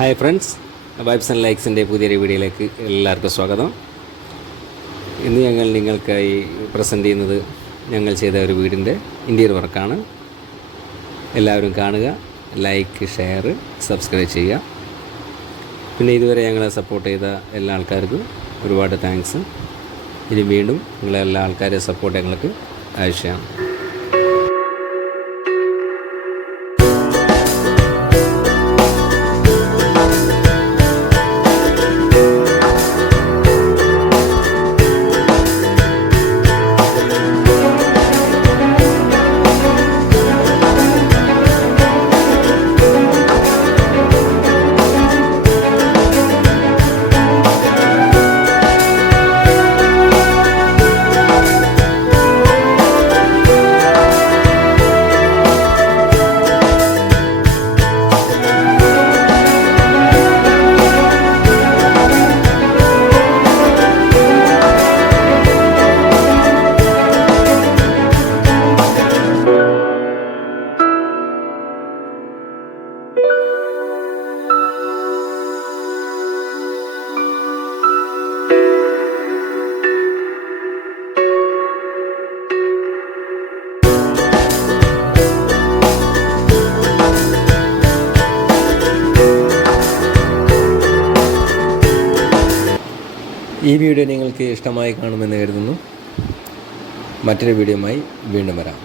Hi friends, vibes and ലൈക്സിൻ്റെ പുതിയൊരു വീഡിയോയിലേക്ക് എല്ലാവർക്കും സ്വാഗതം. ഇന്ന് ഞങ്ങൾ നിങ്ങൾക്കായി പ്രസൻറ്റ് ചെയ്യുന്നത് ഞങ്ങൾ ചെയ്ത ഒരു വീടിൻ്റെ ഇൻറ്റീരിയർ വർക്കാണ്. എല്ലാവരും കാണുക, ലൈക്ക്, ഷെയർ, സബ്സ്ക്രൈബ് ചെയ്യുക. പിന്നെ ഇതുവരെ ഞങ്ങളെ സപ്പോർട്ട് ചെയ്ത എല്ലാ ആൾക്കാർക്കും ഒരുപാട് താങ്ക്സ്. ഇനി വീണ്ടും നിങ്ങളെല്ലാ ആൾക്കാരെയും സപ്പോർട്ട് ഞങ്ങൾക്ക് ആവശ്യമാണ്. ഈ വീഡിയോ നിങ്ങൾക്ക് ഇഷ്ടമായി കാണുമെന്ന് കരുതുന്നു. മറ്റൊരു വീഡിയോയുമായി വീണ്ടും വരാം.